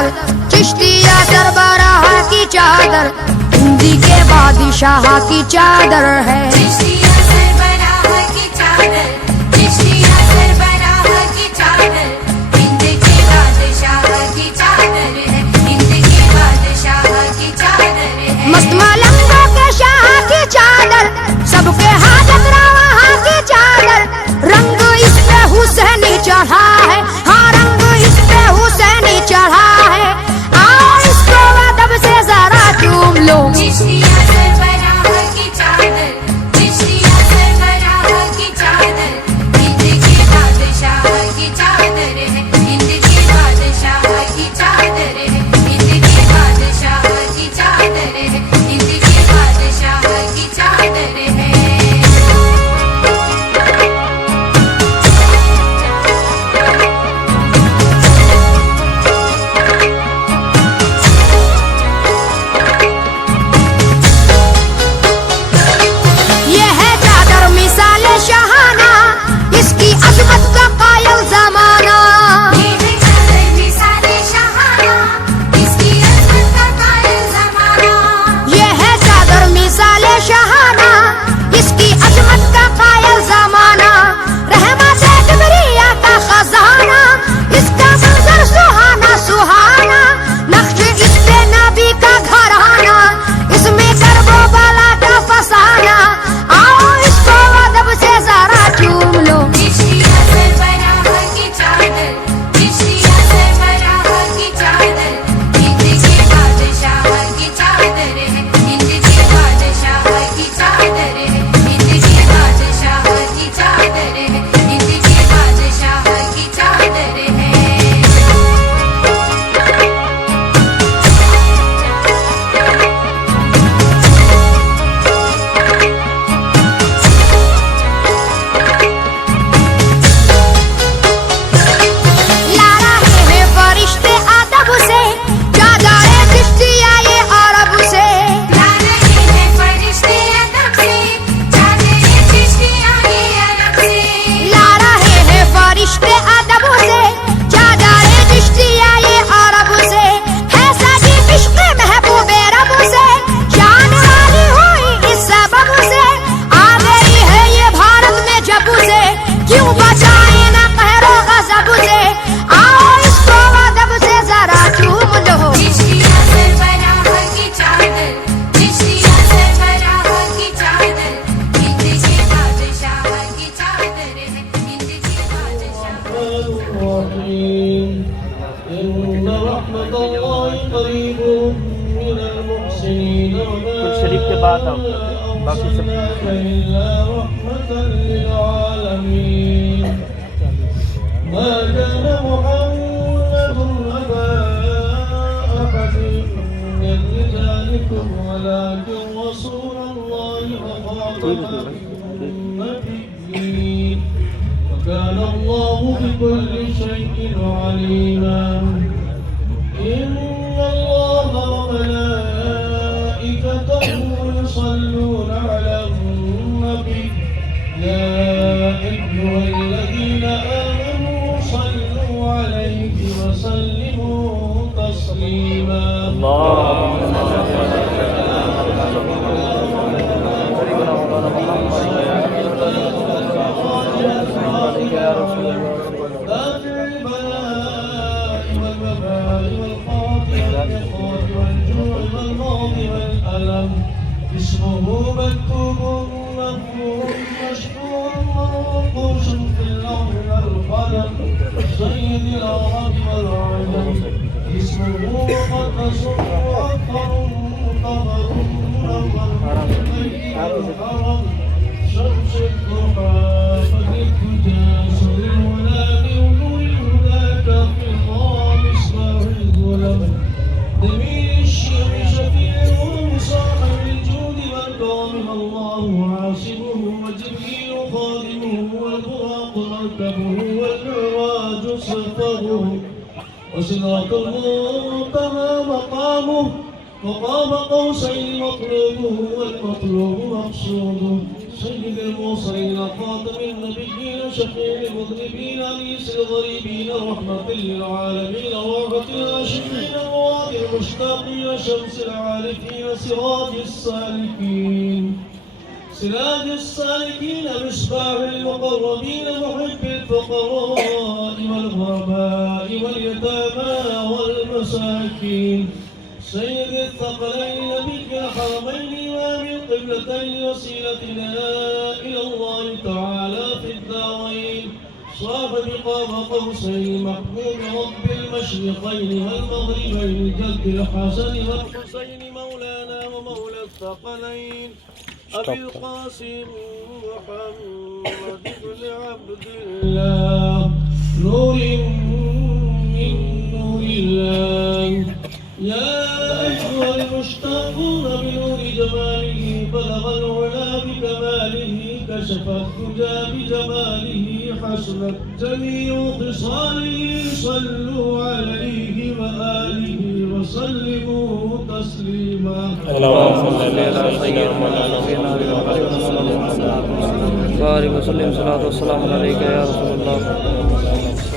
چادر چشتیہ سربراہ کی چادر ہندی کے بادشاہ کی چادر ہے چشتیہ سربراہ کی چادر چشتیہ سربراہ کی چادر ہند کے بادشاہ کی چادر ہے ہند کے بادشاہ کی چادر ہے مست ملنگوں کے شاہ کی چادر سب کے حاجت روا کی چادر رنگ اس پہ حسینی چڑھا ہے ہاں رنگ اس پہ حسینی چڑھا ہے آؤ اس کو ادب سے ذرا چوم لو چشتیہ سربراہ کی چادر چشتیہ سربراہ کی چادر ہند کے بادشاہ کی چادر ہے ہند کے بادشاہ کی چادر ہے ہند کے بادشاہ کی چادر ہے ہند کے بادشاہ کی چادر ہے یہ ہے چادر مثال شہانہ اس کی عظمت کا قائل زمانہ یہ ہے چادر مثال شہانہ اس کی عظمت کا قائل زمانہ یہ ہے چادر مثال شہانہ اس کی عظمت کا قائل زمانہ رحمت کبریا کا خزانہ اس کا منظر سہانا سہانا نقش اس پہ نبی کا گھرانہ اس میں کرب و بلا کا فسانہ آؤ اس کو ادب سے ذرا چوم لو چشتیہ سربراہ کی چادر چشتیہ سربراہ کی چادر ہند کے بادشاہ کی چادر ہے ہند کے بادشاہ کی چادر ہے ہند کے بادشاہ کی چادر ہے ہند کے بادشاہ کی چادر ہے لا رہے ہیں فرشتے ادب سے چادر چشتیہ یہ عرب سے لا رہے ہیں فرشتے ادب سے چادر چشتیہ یہ عرب سے لا رہے ہیں فرشتے ادب سے چادر چشتیہ یہ عرب سے ہے سجی عشق محبوب رب سے جان والی ہوئی اس سبب سے آ گئی ہے یہ بھارت میں جب سے کیوں بچائے نہ قہر و غضب سے آؤ اس کو ادب سے ذرا چوم لو چشتیہ سربراہ کی چادر چشتیہ سربراہ کی چادر ہند کے بادشاہ کی چادر ہے ہند کے بادشاہ الرحيم إن رحمة الله قريب من المحسنين کچھ شریف کے بعد آپ باقی سب إلا رحمة للعالمين ما كان محمد أبا أحد من رجالكم ولكن رسول الله وخاتم النبيين وكان الله بكل شيء عليما إن الله وملائكته يصلون على النبي يا أيها الذين آمنوا صلوا عليه وسلموا تسليما دافع البلاء والوباء والقاطع والإخراج والجوع والمرض والألم اسمه مكتوب مذكور مشكور منقوش في الأرض والقلم سيد العرب والعجم اسمه مقدس مؤخر منتظر منور طيب الحرم شمس الضحى فذكرها سر الولاء ونور الهدى كافي الله مصباح الظلم نبي الشيم شفيع صاحب الجود والكرم الله عاصمه وجبريل خادمه والبراق مركبه والمعراج سفره وصراط المنتهى مقامه وقاب قوسين مطلوبه والمطلوب مقصوده سيد المرسلين خاتم النبيين شفيع المذنبين أنيس الغريبين رحمة للعالمين وراحة العاشقين رواد المشتاقين شمس العارفين سراج السالكين سراج السالكين مصباح المقربين محب الفقراء والغرباء واليتامى والمساكين سيد الثقلين نبي الحرمين إمام القبلتين وسيلتنا إلى الله تعالى في الدارين صاحب قاب قوسين محبوب رب المشرقين والمغربين جد الحسن والحسين مولانا ومولى الثقلين أبي القاسم محمد بن عبد الله نور من نور الله يا أيها المشتاقون بنور جماله بلغ العلا بكماله كشف الدجى بجماله حسنت جميع خصاله صلوا عليه وآله وسلموا تسليما اللهم صل على سيدنا محمد بارك وسلم صلاة والسلام عليك يا رسول الله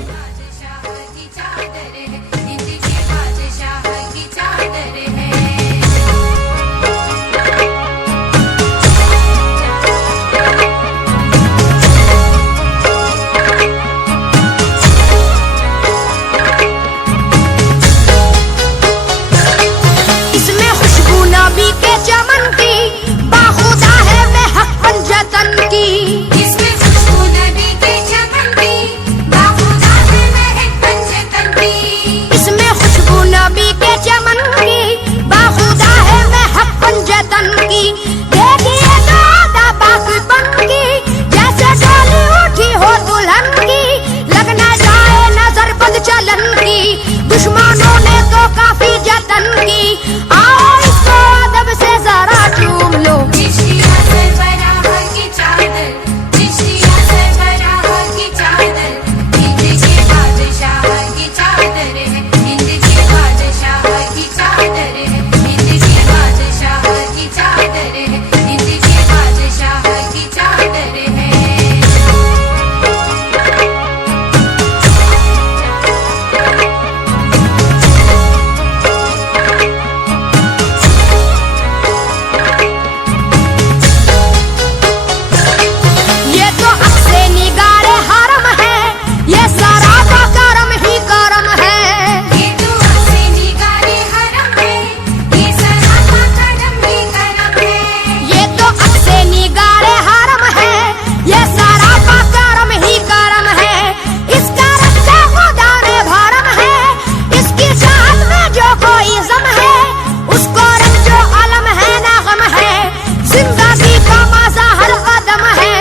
بادشاہ کی چادر ہے ہند کے بادشاہ کی چادر ہے اس میں خوشبو نبی کے چمن کی باخدا ہے میں حق پنجتن کی اس میں خوشبو نبی کے چمن کی باخدا ہے مہک پنجتن کی اس میں خوشبو نبی کے چمن کی باخدا ہے میں حق پنجتن کی دیکھیے تو آدھا باغ بن کی جیسے ڈولی اٹھی ہو دلہن کی لگ نہ جائے نظر بد چلن کی دشمنوں نے تو کافی جتن کی آؤ اس کو ادب سے ذرا چوم لو چشتیہ سربراہ کی چادر چشتیہ سربراہ کی چادر ہند کے بادشاہ کی چادر ہے ہند کے بادشاہ کی چادر ہے ہند کے بادشاہ کی چادر ہے ہند کے بادشاہ کی چادر ہے یہ تو عکس نگار حرم ہے یہ سارا کا کرم ہی کرم ہے یہ تو عکس نگار حرم ہے یہ سراپا کرم ہی کرم ہے یہ تو عکس نگار حرم ہے یہ سارا کا کرم ہی کرم ہے اس کا رکھا خدا نے بھرم ہے اس کی چاہت میں جو کوئی زم ہے اس کو رنگ جو علم ہے نہ غم ہے زندگی کا مزہ ہر قدم ہے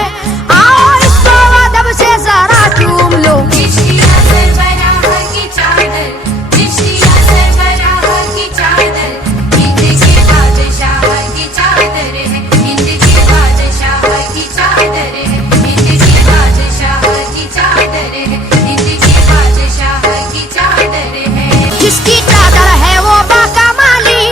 آؤ اس کو ادب سے ذرا چوم لو چشتیہ سربراہ کی چادر چشتیہ سربراہ کی چادر ہند کے بادشاہ کی چادر ہے ہند کے بادشاہ کی چادر ہے ہند کے بادشاہ کی چادر ہے ہند کے بادشاہ کی چادر ہے جس کی چادر ہے وہ باکمالی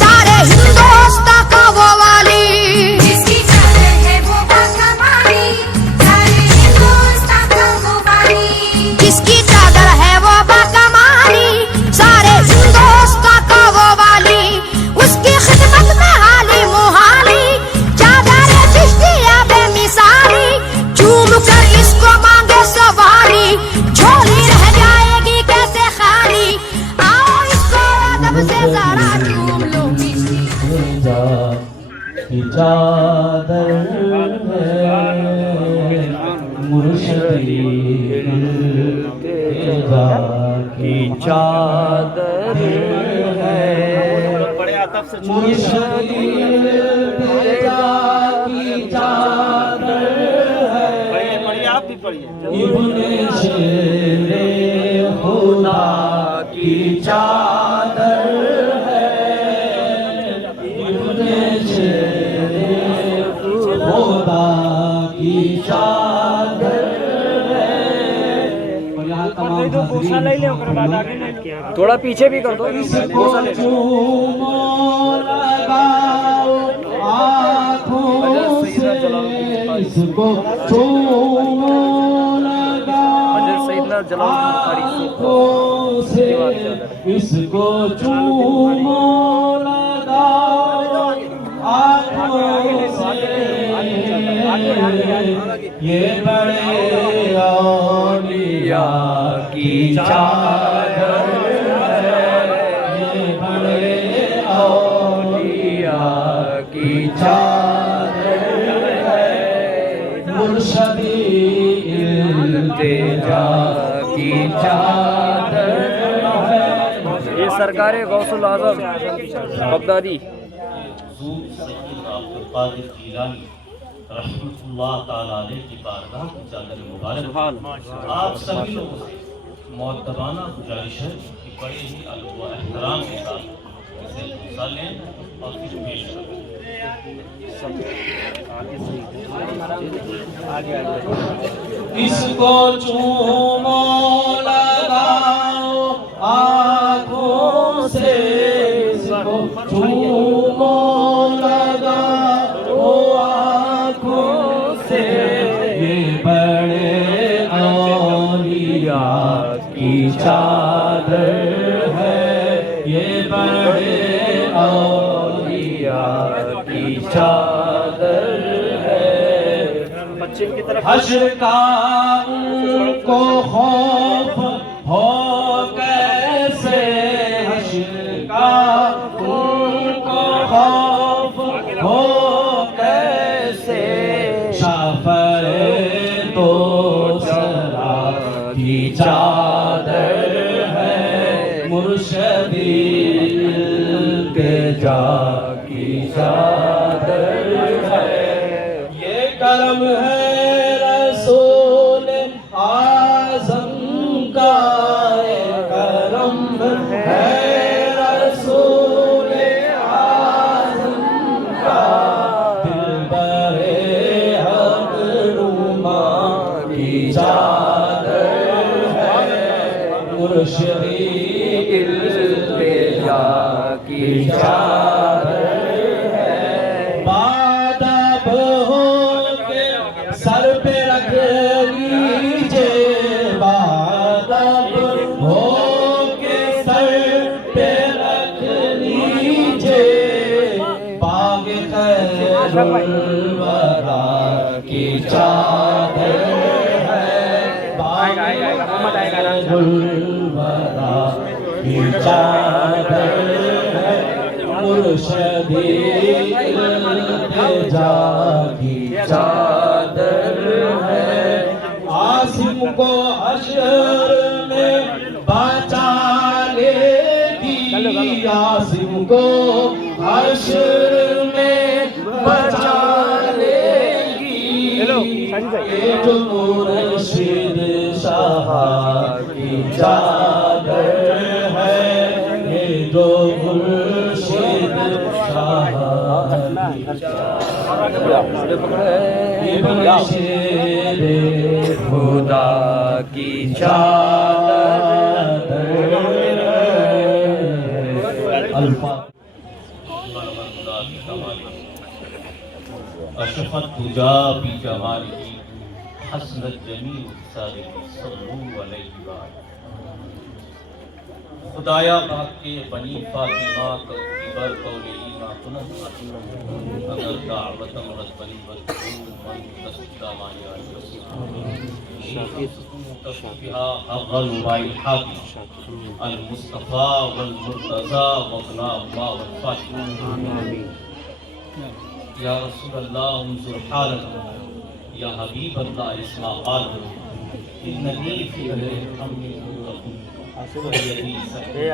سارے ہندوستان کا وہ والی جس کی چادر ہے وہ باکمالی سارے ہندوستان کا وہ والی جس کی چادر ہے وہ باکمالی سارے ہندوستان کا وہ والی اس کی خدمت میں حالی محالی چادر چشتیہ بے مثالی چوم کر اس کو مانگے سوالی جھولی رہ جائے گی کیسے خالی آؤ اس کو ادب سے ذرا چوم لو کی چادر ہے مرشدی کی چادر ہے بڑے ادب سے مرشدی کی چادر ہے پڑھیے آپ بھی پڑھیے ابن شیر خدا کی چادر ہے ابن شیر خدا کی چادر ہے اور یہاں تمام حاضرین تھوڑا پیچھے بھی کر دو اس کو چومو لگاؤ آنکھوں سے کو چومو لگا سیدنا جلال آنکھوں سے اس کو چومو لگا آنکھوں سے یہ بڑے اولیاء کی چادر ہے یہ بڑے اولیاء کی چادر ہے مرشدی التجا کی چادر ہے یہ سرکار غوث العظم بغدادی سید عبدالقادر جیلانی رحمۃ اللہ تعالیٰ علیہ کی بارگاہ کی چادر مبارک آپ سبھی لوگوں سے معدبانہ گزارش ہے کہ بڑے ہی ادب و احترام کے ساتھ اسے حصہ لیں اور پھر پیش کریں اس کو چومو لگاؤ آنکھوں سے اس کو چومو لگاؤ آنکھوں سے یہ بڑے اولیاء کی چادر ہے یہ بڑے اولیاء کی چادر ہے حشر کا ان کو خوف ہو کیسے حشر کا ان کو خوف ہو کیسے شافع تو سرا کی چادر ہے مرشدی التجا کی چادر ہے یہ کرم ہے رسول اعظم کا یہ کرم ہے رسول اعظم کا دلبر حق نما کی چادر ہے مرشدی التجا کی چادر ہے باداب ہو کے سر پہ رکھ لیجئے باداب ہو کے سر پہ رکھ لیجئے باغ خیر الورا کی چادر ہے باغ خیر الورا کی چادر ہے مرشدی التجا کی چادر ہے عاصم کو حشر میں بچا لے گی عاصم کو حشر میں بچا لے گی یہ جو مرشد شاہ کی چادر ہے یہ جو مرشد شاہ کی چادر یہ مرشد خدا کی چادر الفاظ اشفت تجا بی جمالی حسنت جمیع السالک صلو علیہ وآلہ خدایا پاک کے بنی فاطمہ کی برقول ایمان کنت اگر دعوت مرد بنی بردون من تصدہ مانی آئی تصفیہ اغل وائی حاکم المصطفیٰ والمرتضی وابنا اللہ والفاتح یا رسول اللہ انظر حالنا یا حبیب اللہ اسمع قالنا اننی فی الحمد اے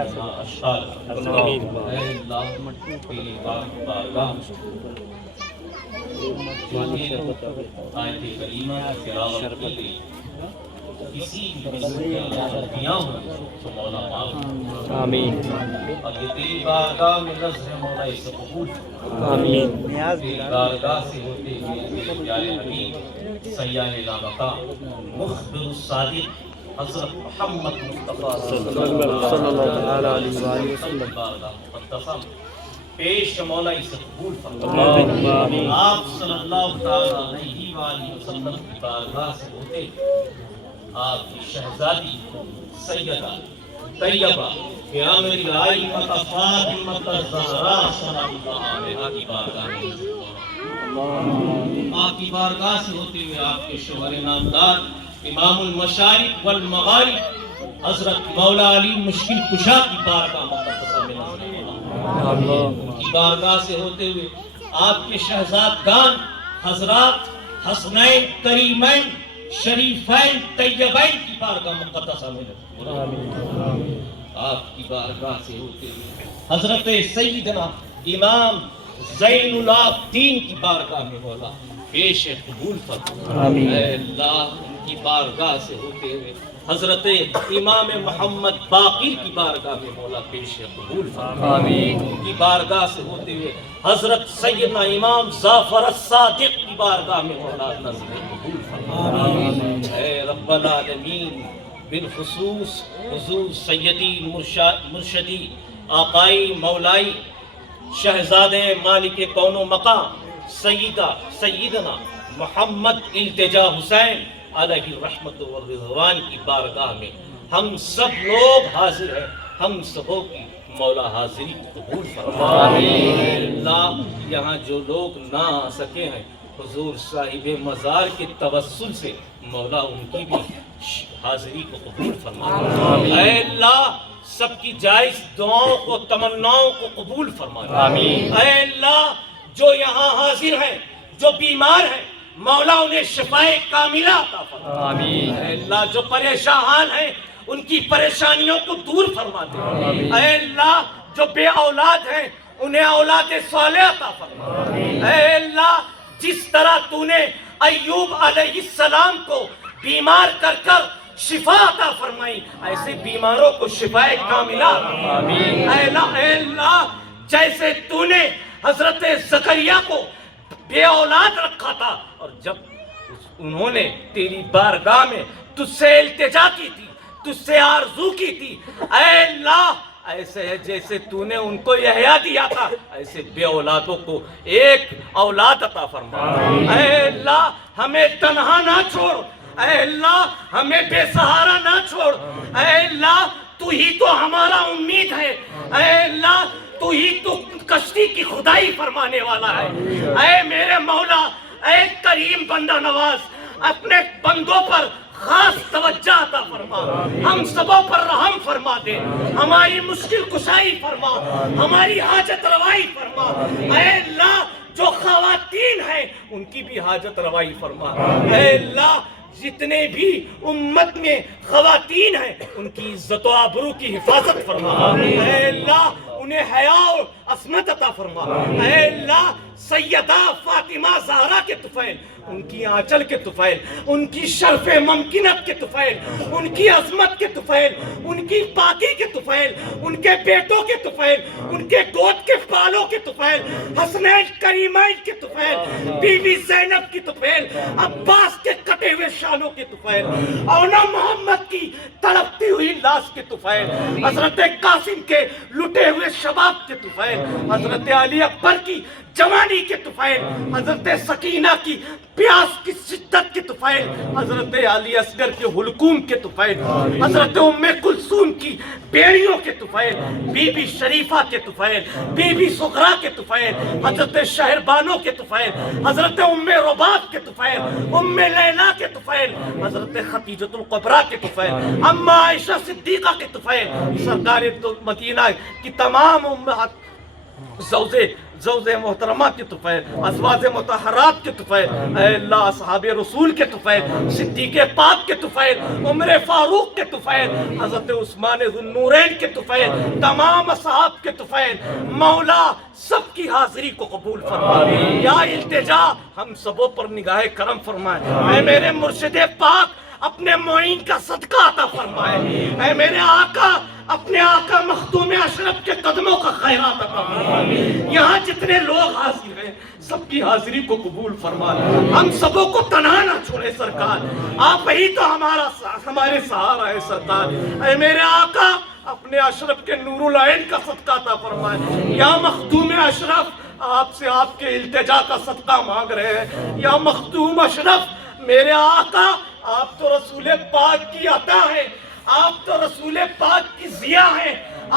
اللہ تیری بارگاہ آیت کریمہ کی تلاوت کی گئی کسی غلطیاں ہوں تو مولا معاف آمین اور یہ تیری بارگاہ میں نظر مولا اسے قبول آمین تیری بارگاہ سے ہوتے ہوئے میرے پیارے حبیب سیاح لامکہ مخبر الصادق حضرت محمد مصطفیٰ صلی اللہ علیہ وسلم بارگاہ مقدسہ پیش مولا اسے قبول فرمائے۔ آپ صلی اللہ تعالی علیہ وآلہ وسلم کی بارگاہ سے ہوتے آپ کی شہزادی سیدہ طیبہ پیامبر الہی فاطمہ الزہرا سلام اللہ علیہا کی بارگاہ میں آپ کی بارگاہ سے ہوتے ہوئے آپ کے شوہر نامدار امام المشارق والمغارب حضرت مولا علی مشکل کشا کی بارگاہ مقدسہ میں نظر ان کی بارگاہ سے ہوتے ہوئے آپ کے شہزادگان حضرات حسنین کریمین شریفین طیبین کی بارگاہ مقدسہ میں نظر آپ کی بارگاہ سے ہوتے ہوئے حضرت سیدنا امام زین العابدین کی بارگاہ میں مولا پیش قبول فرما۔ اے اللہ ان کی بارگاہ سے ہوتے ہوئے حضرت امام محمد باقر کی بارگاہ میں مولا پیش قبول فرما۔ ان کی بارگاہ سے ہوتے ہوئے حضرت سیدنا امام جعفر الصادق کی بارگاہ میں مولا نظر قبول فرما۔ اے رب العالمین بالخصوص حضور سیدی مرشدی آقائی مولائی شہزادے مالک کون و مقام سیدنا محمد التجا حسین علیہ الرحمت والرضوان کی بارگاہ میں ہم سب لوگ حاضر ہیں، ہم سبوں کی مولا حاضری قبول فرما۔ اللہ یہاں جو لوگ نہ آ سکے ہیں حضور صاحب مزار کے توسل سے مولا ان کی بھی حاضری کو قبول فرما۔ اے اللہ سب کی جائز دعاؤں کو تمناؤں کو قبول فرما۔ اے اللہ جو یہاں حاضر ہیں جو بیمار ہیں مولا انہیں شفائے کاملہ عطا فرما۔ اے اللہ جو پریشان ہیں ان کی پریشانیوں کو دور فرما دے۔ اے اللہ جو بے اولاد ہیں انہیں اولاد صالح عطا فرما۔ اے اللہ جس طرح تو نے ایوب علیہ السلام کو بیمار کر کر شفا عطا فرمائی ایسے بیماروں کو شفائے کاملہ عطا فرما۔ اے اللہ جیسے تو نے حضرت زکریا کو بے اولاد رکھا تھا اور جب انہوں نے تیری بارگاہ میں تجھ سے التجا کی تھی تجھ سے آرزو کی تھی اے اللہ ایسے ہے جیسے تو نے ان کو احیا دیا تھا ایسے بے اولادوں کو ایک اولاد عطا فرما۔ اے اللہ ہمیں تنہا نہ چھوڑ، اے اللہ ہمیں بے سہارا نہ چھوڑ، اے اللہ تو ہی تو ہمارا امید ہے، اے اللہ تو ہی تو کشتی کی خدائی فرمانے والا ہے۔ اے میرے مولا، اے کریم بندہ نواز، اپنے بندوں پر خاص توجہ عطا فرما، ہم سبوں پر رحم فرما دے، ہماری مشکل کشائی فرما، ہماری حاجت روائی فرما۔ اے اللہ جو خواتین ہیں ان کی بھی حاجت روائی فرما۔ اے اللہ جتنے بھی امت میں خواتین ہیں ان کی عزت و آبرو کی حفاظت فرما۔ اے اللہ انہیں حیا و عصمت عطا فرما۔ اے اللہ سیدہ فاطمہ زہرا کے طفیل، ان کی آنچل کے طفیل، ان کی شرف ممکنت کے طفیل، ان کی عظمت کے طفیل، ان کی پاکی کے طفیل، ان کے بیٹوں کے طفیل، ان کے گود کے بالوں کے طفیل، حسنین کریمین کے طفیل، بی بی زینب کی طفیل، عباس کے کٹے ہوئے شانوں کے طفیل، اونا محمد کی تڑپتی ہوئی لاش کے طفیل، حضرت قاسم کے لٹے ہوئے شباب کے طفیل، حضرت علی اکبر کی جوانی کے طفیل، حضرت سکینہ کی پیاس کی شدت کے طفیل، حضرت علی اصغر کے حلقوم کے طفیل، حضرت ام کلثوم کی بیڑیوں کے طفیل، بی بی شریفہ کے طفیل، بی بی سغرا کے طفیل، حضرت شہربانو کے طفیل، حضرت ام رباب کے طفیل، ام لیلا کے طفیل، حضرت خدیجۃ الکبریٰ کے طفیل، اما عائشہ صدیقہ کے طفیل، سرکار مدینہ کی تمام امہات زوجے محترمہ کے طفیل، ازواج مطہرات کے طفیل، اے اللہ اصحاب رسول کے طفیل، صدیق پاک کے طفیل، عمر فاروق کے طفیل، حضرت عثمان ذو النورین کے طفیل، تمام اصحاب کے طفیل، مولا سب کی حاضری کو قبول فرما۔ یا التجا ہم سبوں پر نگاہ کرم فرمائے۔ اے میرے مرشد پاک اپنے معین کا صدقہ عطا فرمائے۔ اے میرے آقا اپنے آقا مخدوم اشرف کے قدموں کا خیرات عطا فرمائے۔ یہاں جتنے لوگ حاضر ہیں سب کی حاضری کو قبول فرمائے۔ ہم سبوں کو تنہا نہ چھوڑے سرکار، آپ ہی تو ہمارے سہارا ہے سرکار۔ اے میرے آقا اپنے اشرف کے نور العین کا صدقہ عطا فرمائے۔ یا مخدوم اشرف آپ سے آپ کے التجا کا صدقہ مانگ رہے ہیں۔ یا مخدوم اشرف میرے آقا آپ تو رسول پاک کی عطا ہیں، آپ تو رسول پاک کی ضیاء ہیں،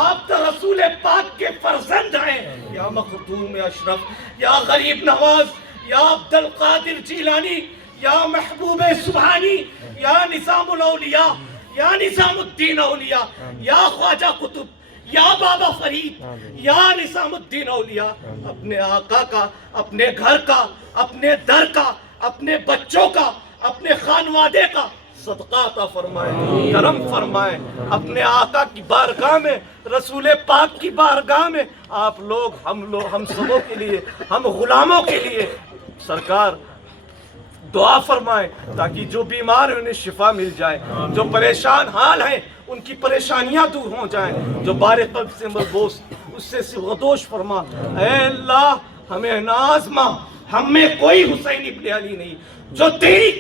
آپ تو رسول پاک کے فرزند ہیں۔ یا مخدوم اشرف، یا غریب نواز، یا عبد القادر جیلانی، یا محبوب سبحانی، یا نظام الاولیاء، یا نظام الدین اولیاء، یا خواجہ قطب، یا بابا فرید، یا نظام الدین اولیاء، اپنے آقا کا، اپنے گھر کا، اپنے در کا، اپنے بچوں کا، اپنے خانوادے کا صدقہ عطا فرمائے، کرم فرمائے۔ اپنے آقا کی بارگاہ میں، رسول پاک کی بارگاہ میں آپ لوگ، ہم سبوں کے لیے، ہم غلاموں کے لیے سرکار دعا فرمائیں تاکہ جو بیمار ہیں انہیں شفا مل جائے، جو پریشان حال ہیں ان کی پریشانیاں دور ہو جائیں، جو بار قلب سے ملبوس اس سے سوغدوش فرما۔ اے اللہ ہمیں نازما، ہم میں کوئی حسین ابن علی نہیں جو تیری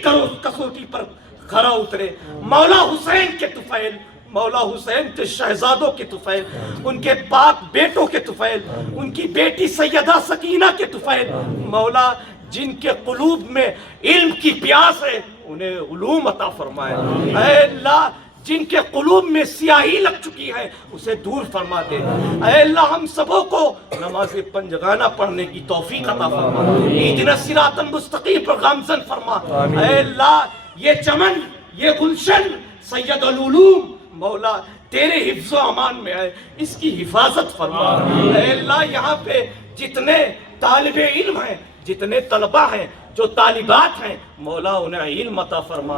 کسوٹی پر کھرا اترے۔ مولا حسین کے طفیل، مولا حسین کے شہزادوں کے طفیل، ان کے پاک بیٹوں کے طفیل، ان کی بیٹی سیدہ سکینہ کے طفیل، مولا جن کے قلوب میں علم کی پیاس ہے انہیں علوم عطا فرمائے۔ اے اللہ جن کے قلوب میں سیاہی لگ چکی ہے اسے دور فرما دے۔ اے اللہ ہم سبوں کو نماز پنجگانہ پڑھنے کی توفیق عطا فرما، اہدنا الصراط المستقیم پر گامزن فرما۔ اے اللہ یہ چمن، یہ گلشن سید العلوم مولا تیرے حفظ و امان میں ہے، اس کی حفاظت فرما۔ اے اللہ یہاں پہ جتنے طالب علم ہیں، جتنے طلبہ ہیں، جو طالبات ہیں، مولا انہیں علم عطا فرما،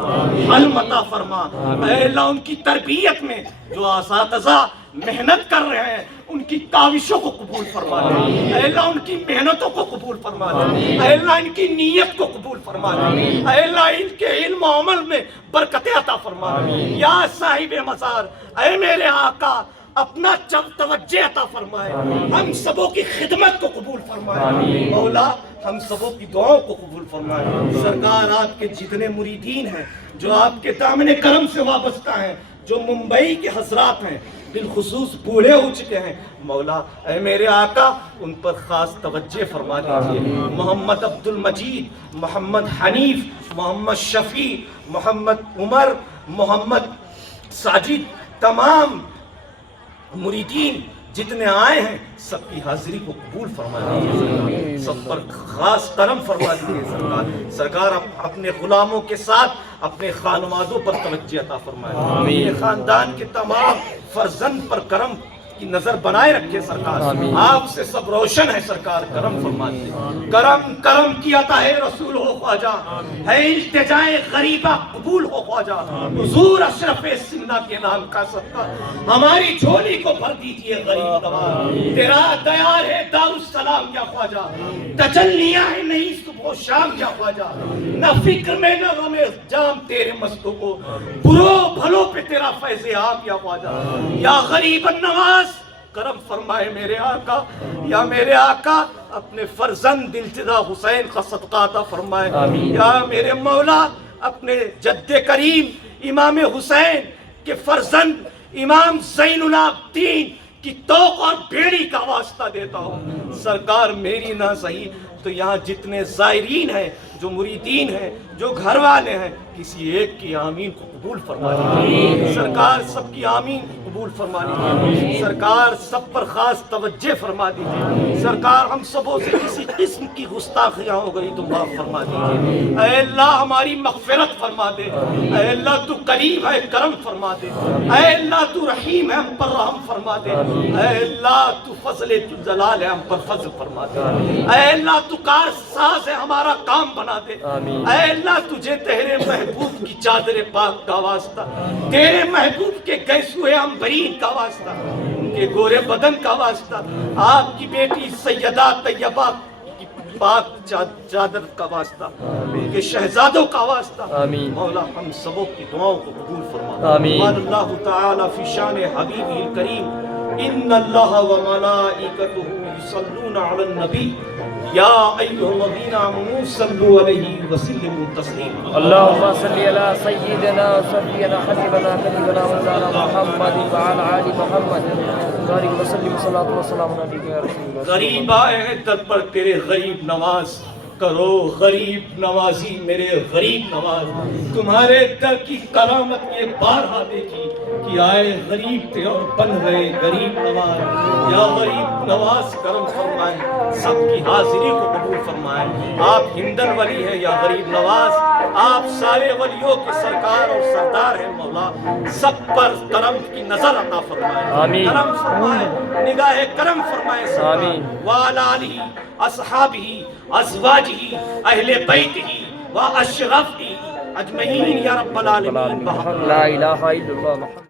علم عطا فرما۔ اے اللہ ان کی تربیت میں جو اساتذہ محنت کر رہے ہیں ان کی کاوشوں کو قبول فرما دے۔ اے اللہ ان کی محنتوں کو قبول فرما دے۔ اے اللہ ان کی نیت کو قبول فرما دے۔ اے اللہ ان کے علم و عمل میں برکت عطا فرما دے۔ یا صاحب مزار، اے میرے آقا اپنا توجہ عطا فرمائے، ہم سبوں کی خدمت کو قبول فرمائے، مولا ہم سبوں کی دعاؤں کو قبول فرمائے۔ سرکار آپ کے جتنے مریدین ہیں جو آپ کے دامن کرم سے وابستہ ہیں، جو ممبئی کے حضرات ہیں، بالخصوص بوڑھے ہو چکے ہیں، مولا اے میرے آقا ان پر خاص توجہ فرما دیجئے۔ محمد عبد المجید، محمد حنیف، محمد شفیع، محمد عمر، محمد ساجد، تمام مریدین جتنے آئے ہیں سب کی حاضری کو قبول فرما دیجیے، سب پر خاص کرم فرما دیجیے۔ سرکار اپنے غلاموں کے ساتھ اپنے خانوادوں پر توجہ عطا فرمائے، یہ خاندان کے تمام فرزند پر کرم کی نظر بنائے رکھے سرکار، آپ سے سب روشن ہے سرکار، کرم فرما دیجیے۔ کرم کی عطا ہے رسول ہو خواجہ، ہے التجائے غریبہ قبول ہو خواجہ، حضور اشرف سنہ کے نام کا صدقہ ہماری جھولی کو بھر دیجئے غریب نواز، تیرا دیار ہے دار السلام یا خواجہ، تجلیاں ہے نہیں صبح و شام یا خواجہ، نہ فکر میں نہ غم جام تیرے مستوں کو، برو بھلوں پہ تیرا فیض عام یا خواجہ۔ یا غریب النواز کرم فرمائے میرے آقا، یا میرے آقا اپنے فرزند التجا حسین کا صدقہ عطا فرمائے، یا میرے مولا اپنے جد کریم امام حسین کے فرزند امام زین العابدین کی توق اور بیڑی کا واسطہ دیتا ہوں، سرکار میری نہ صحیح تو یہاں جتنے زائرین ہیں، جو مریدین ہیں، جو گھر والے ہیں، کسی ایک کی آمین کو قبول فرما دیجیے، سرکار سب کی آمین کو قبول فرما دیجیے، سرکار سب پر خاص توجہ فرما دیجیے، سرکار ہم سبوں سے کسی قسم کی گستاخیاں ہو گئی تو معاف فرما دیجیے، اے اللہ ہماری مغفرت فرما دے، اے اللہ تو قریب ہے کرم فرما دے، اے اللہ تو رحیم ہے ہم پر رحم فرما دے، اے اللہ تو فضل تو جلال ہے ہم پر فضل فرما دے، اے اللہ تو کار ساز ہے ہمارا کام بنا دے، اے اللہ تجھے تیرے محبوب کی چادر پاک کا واسطہ، تیرے محبوب کے گیسوئے عنبرین کا واسطہ، ان کے گورے بدن کا واسطہ، آپ کی بیٹی سیدہ طیبہ کی پاک چادر کا واسطہ، ان کے شہزادوں کا واسطہ، مولا ہم سبوں کی دعاؤں کو قبول فرما۔ قال اللہ تعالی فی شان حبیبہ الکریم ان اللہ و ملائکتہ یصلون علی النبی یا ایھا الذین آمنوا صلوا علیہ وسلموا تسلیما اللهم صل على سيدنا وسيدنا حبيبنا قريبنا مولانا محمد وعلى آل محمد بارك وسلم صلاة وسلام عليك يا رسول الله. غریب آئے ہیں در پر تیرے غریب نواز کرو غریب نوازی میرے غریب نواز. تمہارے در کی کرامت یہ بارہا دیکھی کہ آئے غریب تھے اور بن گئے غریب نواز. یا غریب نواز کرم فرمائے, سب کی حاضری کو قبول فرمائے. آپ ہندن ولی ہیں یا غریب نواز, آپ سارے ولیوں کے سرکار اور سردار ہیں مولا. سب پر کرم کی نظر عطا فرمائے, آمین. کرم فرمائے, نگاہ کرم فرمائے. آمین. وعلی آلہ اصحابہ ازواجہ اہل بیتہ و اشرافہ اجمعین یا رب العالمین. لا الہ الا اللہ محمد